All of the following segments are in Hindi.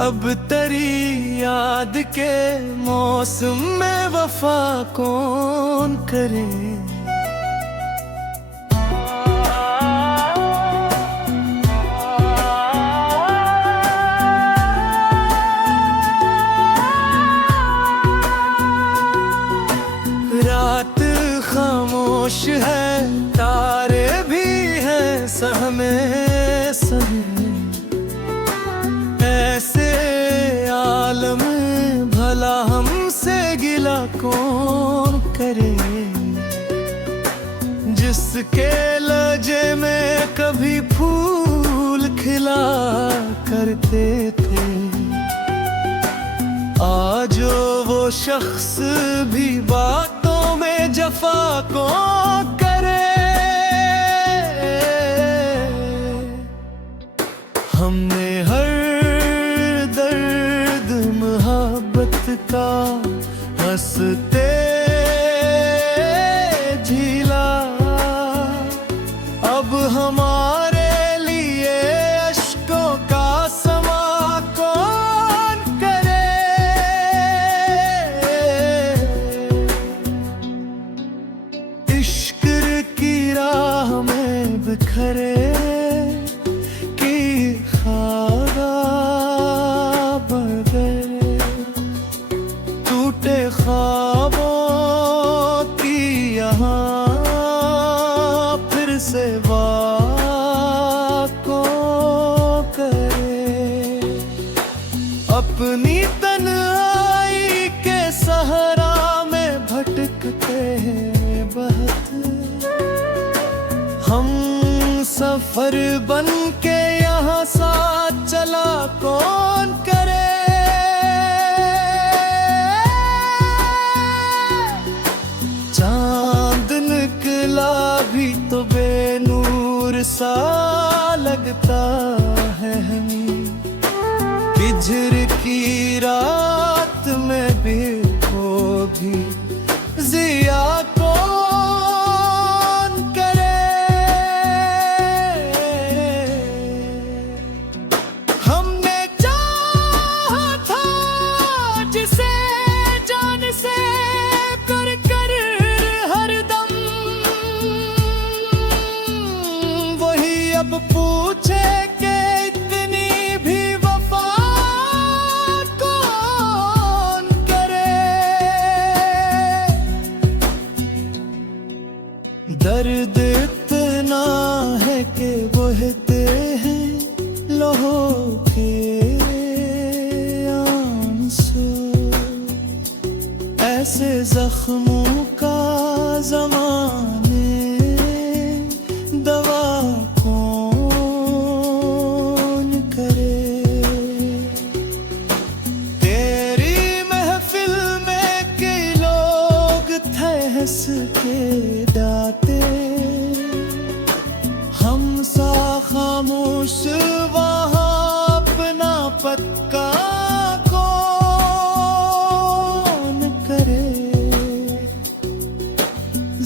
अब तेरी याद के मौसम में वफा कौन करे। रात खामोश है, तारे भी हैं सहमे सहमे। ऐसे आलम भला हमसे गिला कौन करे। जिसके लजे में कभी फूल खिला करते थे, आज वो शख्स भी बातों में जफा कौन करे। हमने हर दर्द मोहब्बत का हंसते झीला। अब हमारे लिए अश्कों का समा कौन करे। इश्क की राह में बिखरे ख्वाबों की यहाँ फिर से बात को करे। अपनी तन्हाई के सहरा में भटकते हैं बहुत हम सफर बन के यहाँ साथ चला कौन करे। चांद निकला भी तो बेनूर सा लगता है हमें। हिजर की रात में भी वो भी जिया कौन करे। हमने चाहा था जिसे जान से अब पूछे कि इतनी भी वफा कौन करे। दर्द इतना है कि बहते हैं लहू के आंसू। ऐसे जख्मों का ज़माने दवा हंस के दाते हम सा खामोश वहाँ अपना पक्का कौन करे।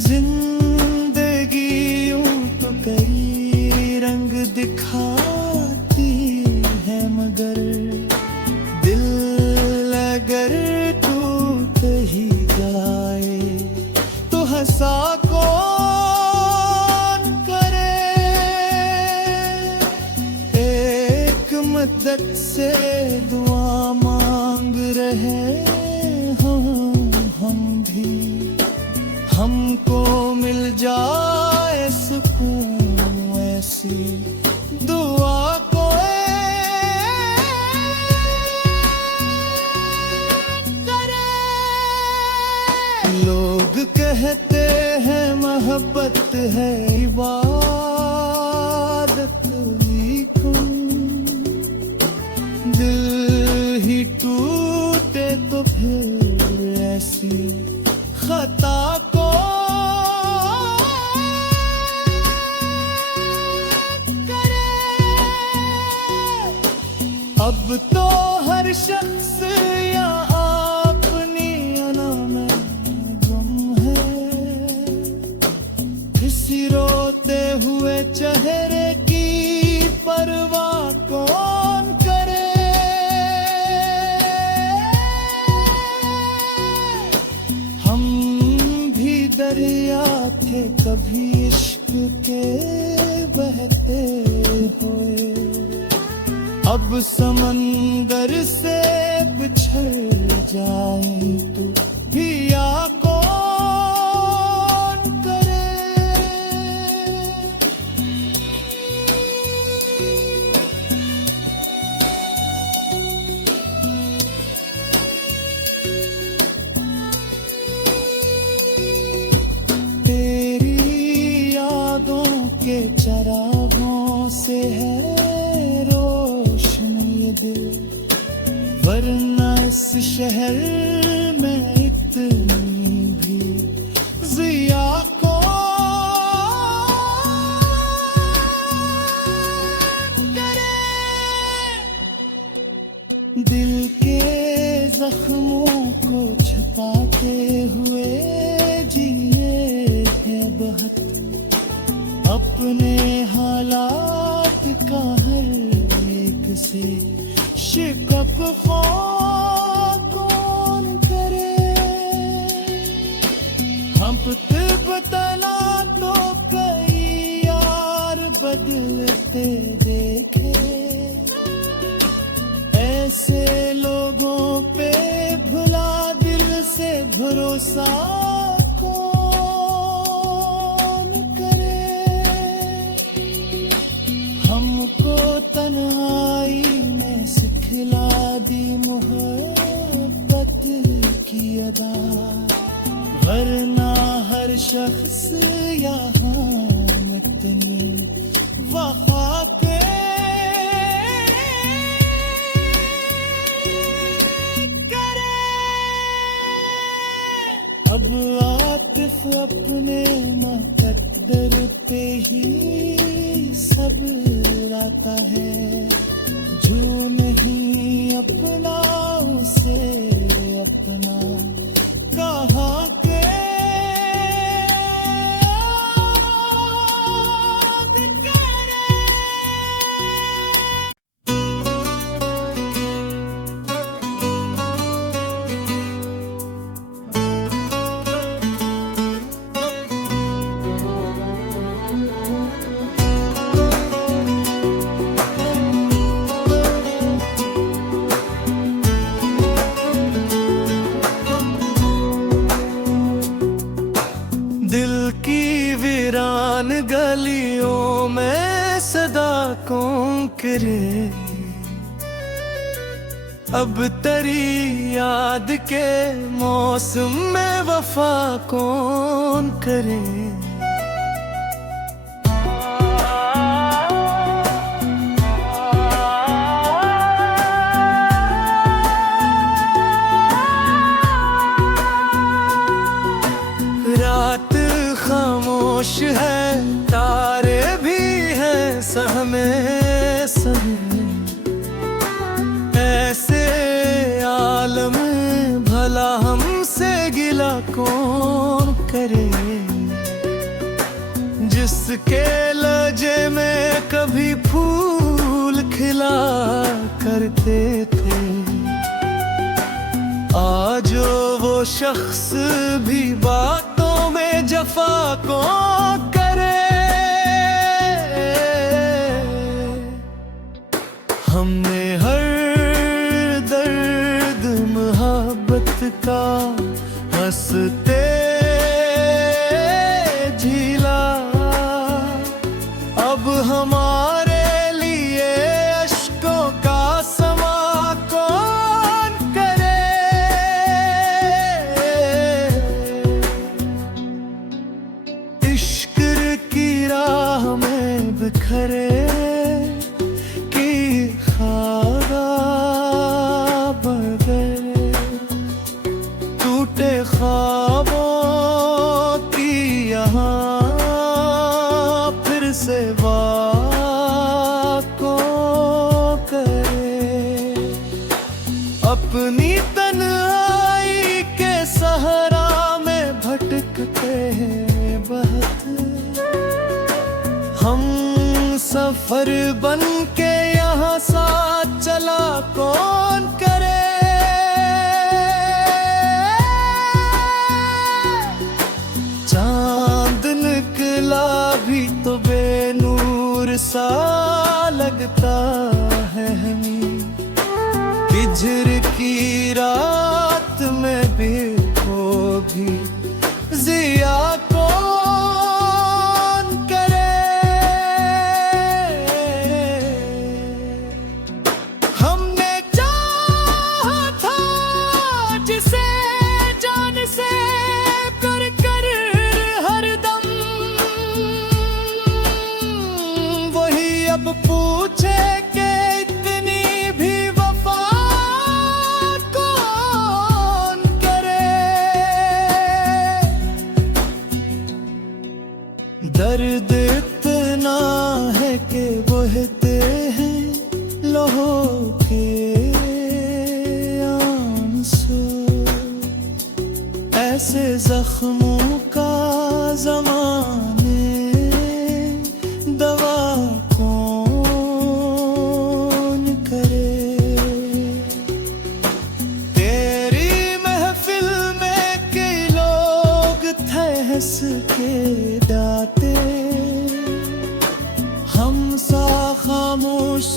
जिंदगी यूं तो कई रंग दिखाती है मगर दिल अगर टूट ही जाए हंसा कौन करे। एक मदद से दुआ मांग रहे हैं हम भी। हमको मिल जाए सुकून ऐसी दुआ को लोग कहते हैं मोहब्बत है इबादत, लेकिन दिल ही टूटे तो फिर ऐसी खता को करे। अब तो हर शख्स या अपनी अना में किसी रोते हुए चेहरे की परवाह कभी इश्क के बहते हुए अब समंदर से बिछड़ जाए तो भी या कौन करे। के चरागों से है रोशन ये दिल, वरना इस शहर में इतनी भी जिया कौन करे। दिल के जख्मों को छुपाते हुए जिए है बहुत अपने हालात का हर एक से शिकप कौन करे। हम बतना तो कई यार बदलते देखे, ऐसे लोगों पे भुला दिल से भरोसा तन्हाई में सिखला दी मोहब्बत की अदा, वरना हर शख्स यहाँ इतनी वफा के करे। अब आतिफ अपने मुकद्दर पे ही सब्र आता है, जो नहीं अपना उसे अपना कहा के गलियों में सदा कौन करे। अब तेरी याद के मौसम में वफा कौन करे। रात खामोश है, तारे भी हैं सहमे सहमे, ऐसे आलम भला हमसे गिला कौन करे। जिसके लजे में कभी फूल खिला करते थे, आज वो शख्स भी बातों में जफा कौन करे। हमने हर दर्द मोहब्बत का हंसते झीला, अब हमारे लिए अश्कों का समा कौन करे। इश्क की राह में बिखरे की ख्वाब गए, टूटे ख्वाबों की यहाँ फिर से वाको करे। अपनी तन्हाई के सहारा में भटकते हैं बहुत, हम सफर बन के यहाँ साथ चला कौन करे। चांद निकले है हमी, हिजर की रात में भी वो भी जिया कौन करे। हमने चाहा था जिसे जान से कर कर हरदम, वही अब पूछे कि इतनी भी वफा कौन करे। दर्द इतना है कि बहते हैं लहू के आंसू, ऐसे जख्मों का ज़माने दवा कौन करे। तेरी महफिल में कई लोग थे हंस के गाते, हम सा खामोश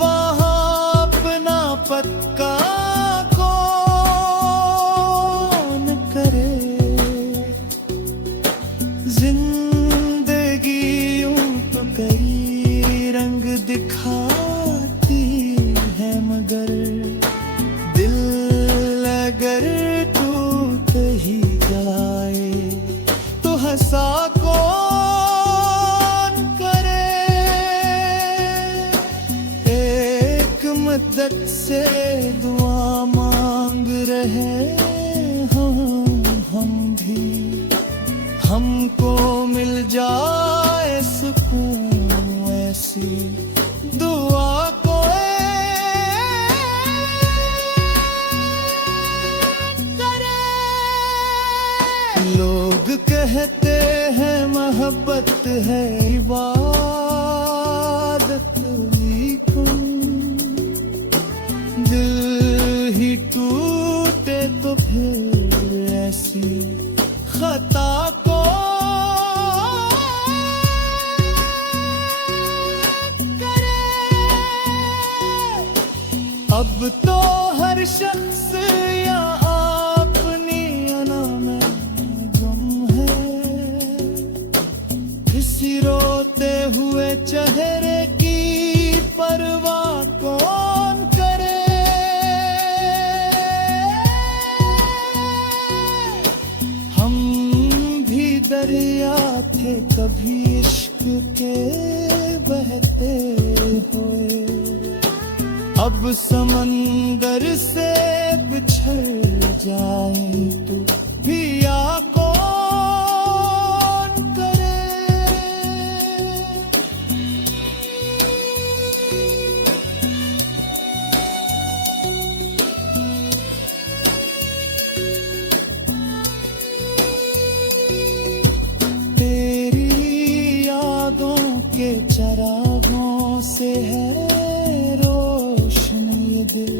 वहाँ अपना पक्का कौन करे। जिंदगी यूं तो कई रंग दिखाती है, मगर दिल अगर टूट ही जाए तो हंसा कौन करे। एक मदद से दुआ मांग रहे हम भी, हमको मिल जाए सुकून ऐसी दुआ करे। लोग कहते हैं मोहब्बत है इबादत, लेकिन दिल ही टूटे तो फिर ऐसी खता को करे। अब तो हर शख्स या अपनी अना में गुम है, किसी रोते हुए चेहरे की परवाह कौन करे। हम भी दरिया थे कभी इश्क के बहते हुए, अब समंदर से बिछड़ जाए तो भी या कौन करे। तेरी यादों के चरागों से है रोशन ये दिल,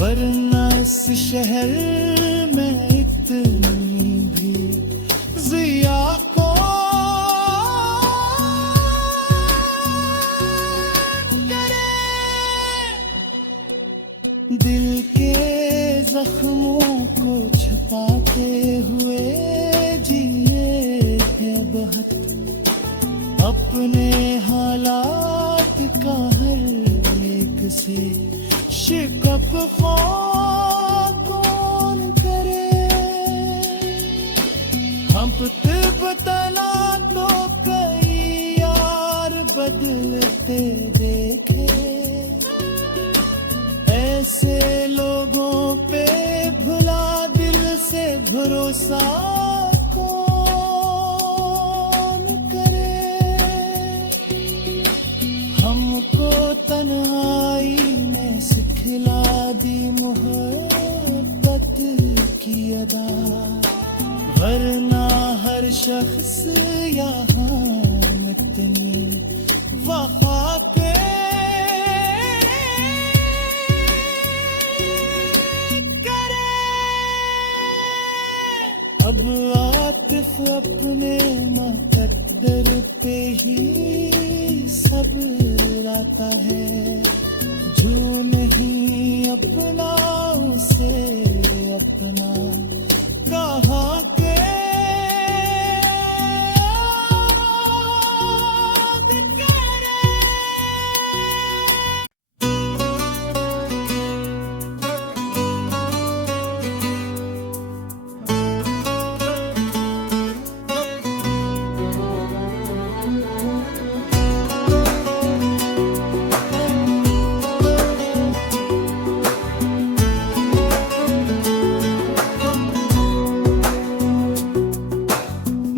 वरना इस शहर में इतनी भी जिया कौन करे। दिल के जख्मों को छुपाते हुए जिए है बहुत, अपने हालात का हर एक से शिकप कौन करे। हम बतना तो कई यार बदलते देखे, ऐसे लोगों पे भुला दिल से भरोसा कौन करे। हमको तन्हाई ने सिखला दी मोहब्बत की अदा, वरना हर शख्स यहाँ इतनी वफा के करे। अब आतिफ अपने मुकद्दर पे ही सब्र आता है, जो नहीं अपना उसे अपना कहा के याद करे।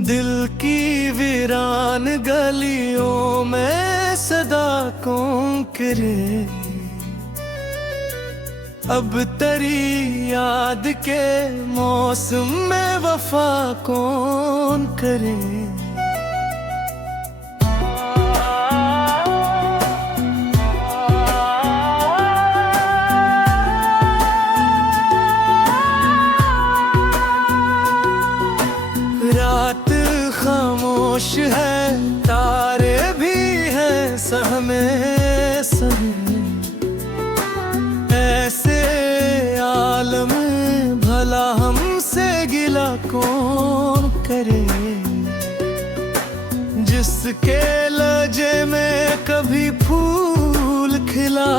दिल की वीरान गलियों में सदा कौन करे, अब तेरी याद के मौसम में वफा कौन करे। रात खामोश है, तारे भी हैं सहमे सहमे, ऐसे आलम भला हमसे गिला कौन करे। जिसके लजे में कभी फूल खिला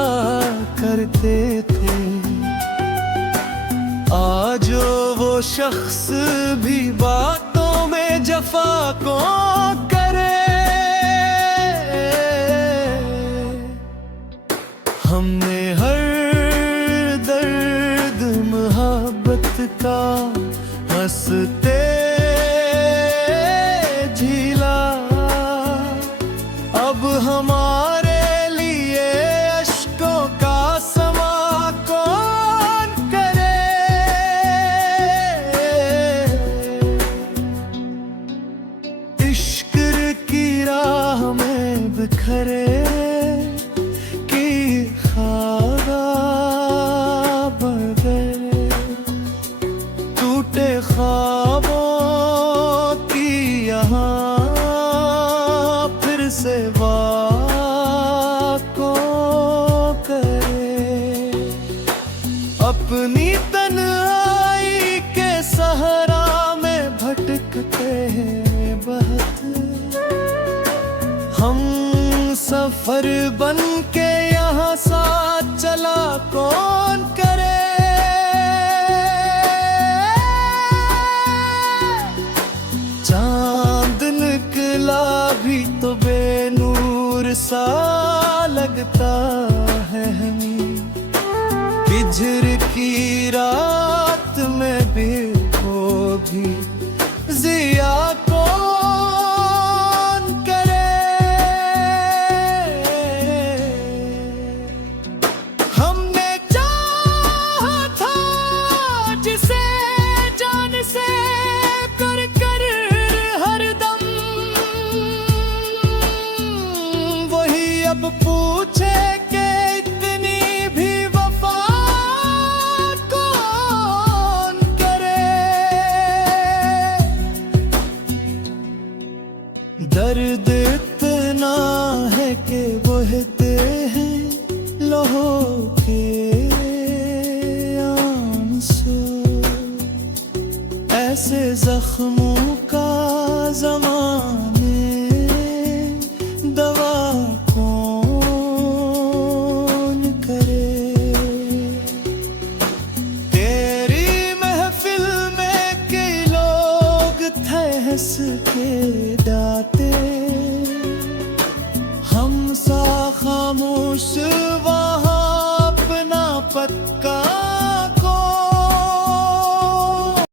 करते थे, आज वो शख्स भी बातों में जफा कौन करे। हमने हर दर्द मोहब्बत का हंसते झीला, अब हमारे लिए अश्कों का समा कौन करे। इश्क की राह में बिखरे की खारा बढ़ गए, टूटे ख्वाबों की यहाँ फिर से बात को करे। अपनी तन्हाई के सहरा में भटकते हैं बहुत, हम सफर बन के यहाँ साथ चला कौन करे। चांद निकला भी तो बेनूर सा लगता है हमें, हिजर की रात में भी वो भी जिया कौन करे। हमने चाहा था जिसे जान से कर कर हरदम, वही अब पूछे कि इतनी भी वफा कौन करे। दर्द इतना है कि बहते हैं लहू के आंसू, ऐसे जख्मों का ज़माने दवा कौन करे। तेरी महफिल में कई लोग थे हंस के गाते, हम सा खामोश वहाँ अपना पक्का